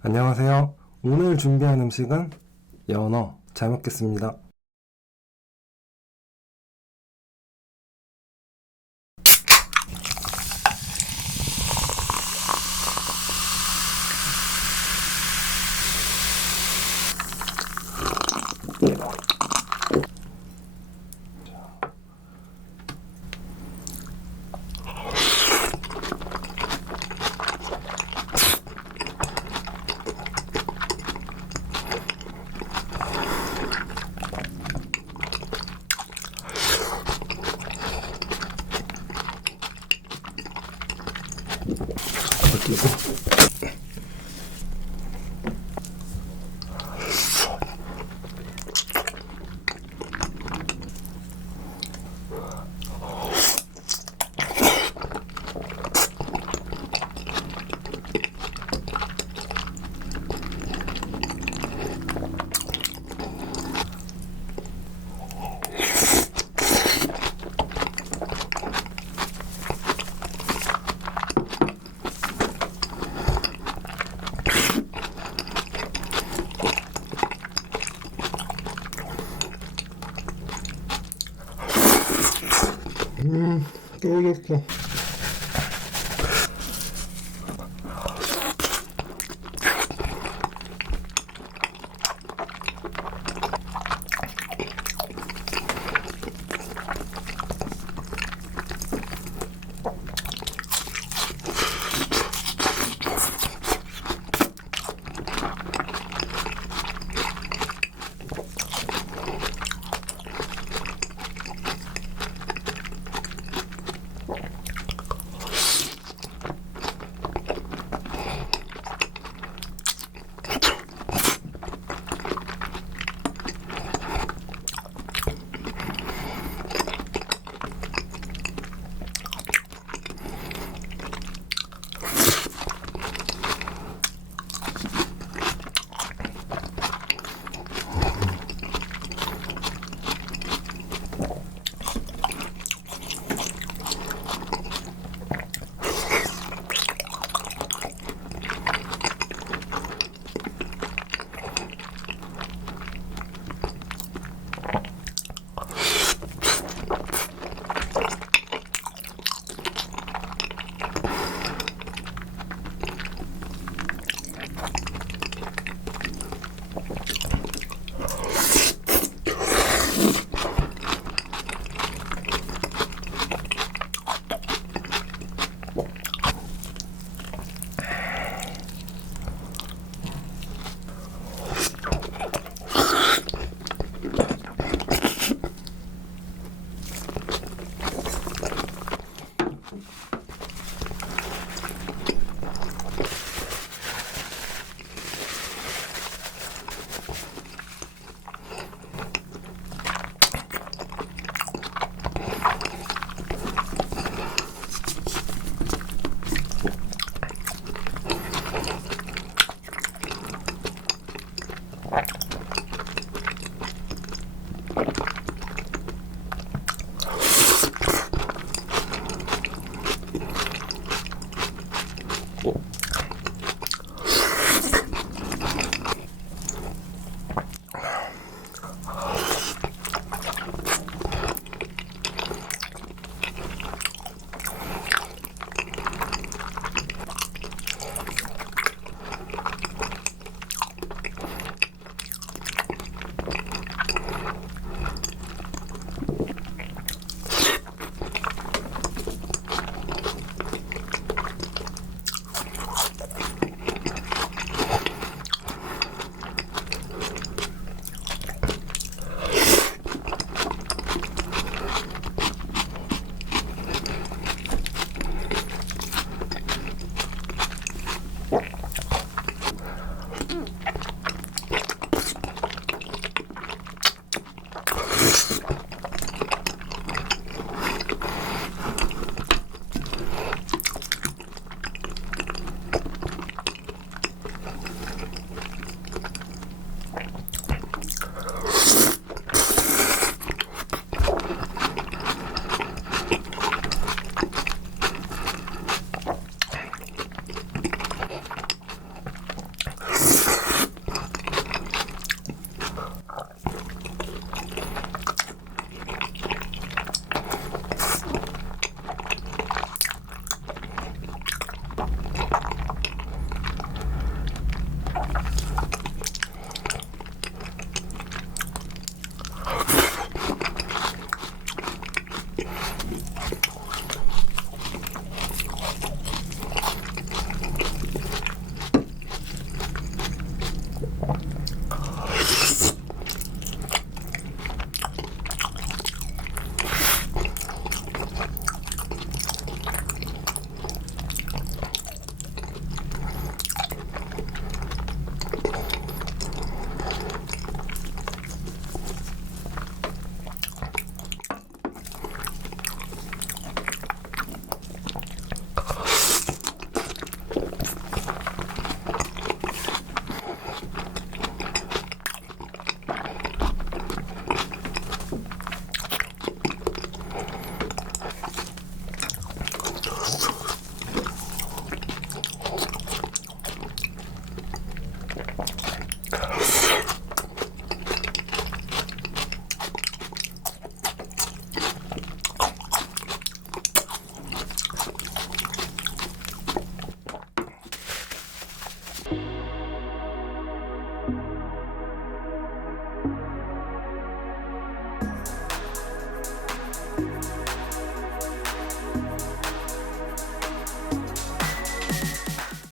안녕하세요. 오늘 준비한 음식은 연어. 잘 먹겠습니다. 行こう。 음, 떨